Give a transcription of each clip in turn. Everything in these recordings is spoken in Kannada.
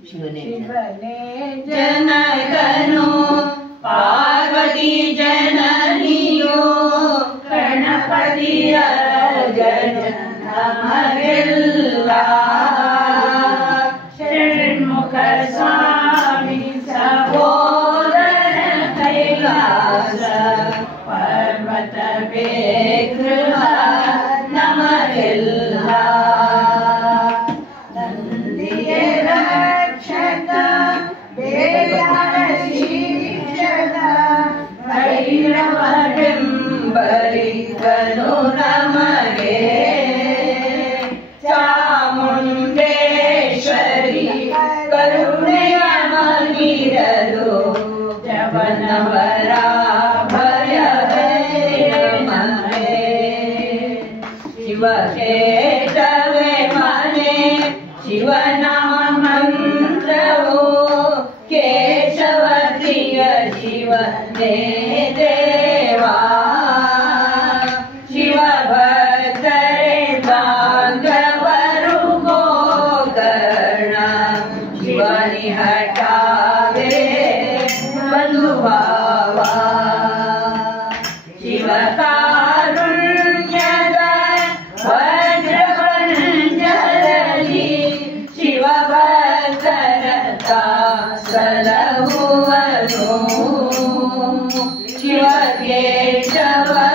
ಶಿವನೇ ಜನಕನು ಪಾರ್ವತಿ ಜನನಿಯೋ ಗಣಪತಿಯ ಜನ ನಮಗೆಲ್ಲ ಷಣ್ಮುಖ ಸ್ವಾಮಿ ಸಹೋದರ ಕೈಲಾಸ ಪರ್ವತ ಬೇಗೃಹ ನಮಗೆಲ್ಲ ನಂದಿಯ ರಕ್ಷಕ ಬೇಯಾಳ ಶಿಕ್ಷಕ ಭೈರವ ಬೆಂಬಲಿಗನು ನಮಗೆ ಚಾಮುಂಡೇಶ್ವರಿ ಕರುಣೆಯ ಮಗಿರಲು ಜವನವರ ಭಯ ಮನೆ ಶಿವಕೇಶವೇ ಮನೆ ಶಿವನಾಮ ಮಂತ್ರವು ಕೇಶವ ಪ್ರಿಯ ಶಿವನೇ ದೇವಾ ಶಿವ ಭಕ್ತರೇ ಬಾಂಧವರು ಗೋಕರ್ಣ ಶಿವನಿ ಹಠಾವೆ ಬಂಧುಭಾವ ಶಿವ ಕಾರುಣ್ಯದ ವಜ್ರಪಂಜರಲಿ ಶಿವ ಭಕ್ತರ ಸಲಹುವನು ಶಿವ ಕೇಶವರೋಳು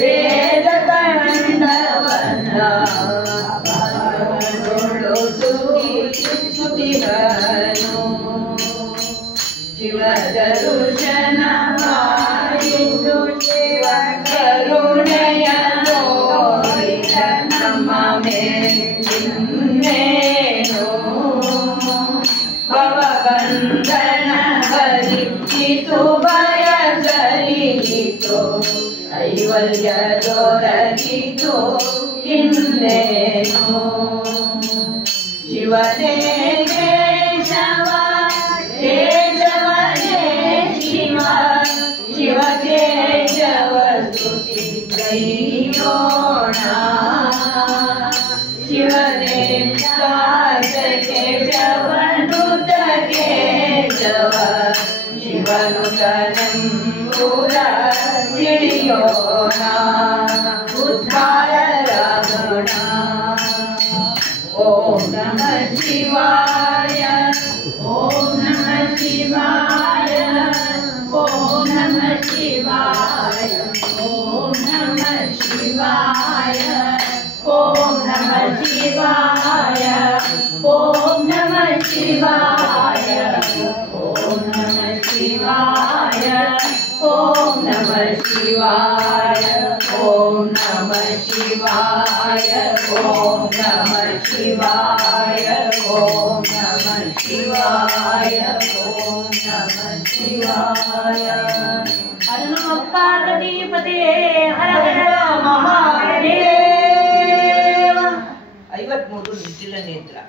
ವೇದ ಕಂಡವನ ಸುತಿಹನು ಶಿವ ದರುಶನ ಮಾಡಿದ್ದು ಶಿವ ಕರುಣೆಯ ತೋರಿದ ನಮ್ಮ ಮೇಲಿನ್ನೇನು ಭವಬಂಧನ ಹರಿಯಿತು ಭಯ ಸರಿಯಿತು ಕೈವಲ್ಯ ದೊರಕಿತು ಇನ್ನೇನು ಶಿವನೇ ಕೇಶವ ಕೇಶವನೇ ಶಿವ ಶಿವ ಕೇಶವ ಸ್ತುತಿ ಕೈಯೋಣ ಶಿವನೇ ದಾಸ ಕೇಶವನುತ ಕೇಶವ ಶಿವನುತ ನಂಬೂರ ತಿಳಿಯೋಣ ಉದ್ಧಾರ ರಾಗೋಣ ಓಂ ನಮಃ ಶಿವಾಯ ಓಂ ನಮಃ ಶಿವಾಯ ಓಂ ನಮಃ ಶಿವಾಯ ಓಂ ನಮಃ ಶಿವಾಯ ಓಂ ನಮಃ ಶಿವಾಯ ಓಂ ನಮಃ ಶಿವಾಯ ಓಂ ನಮಃ ಶಿವಾಯ ಓಂ ನಮಃ ಶಿವಾಯ ಓಂ ನಮಃ ಶಿವಾಯ ಓಂ ನಮಃ ಶಿವಾಯ ಓಂ ನಮಃ ಶಿವಾಯ ಓಂ ನಮಃ ಶಿವಾಯ ಹರ ನಮಃ ಪಾರ್ವತೀಪತೆ ಹರ ಹರ ಮಹಾದೇವ 53 ನಿಂತಿಲ್ಲ ನೇತ್ರ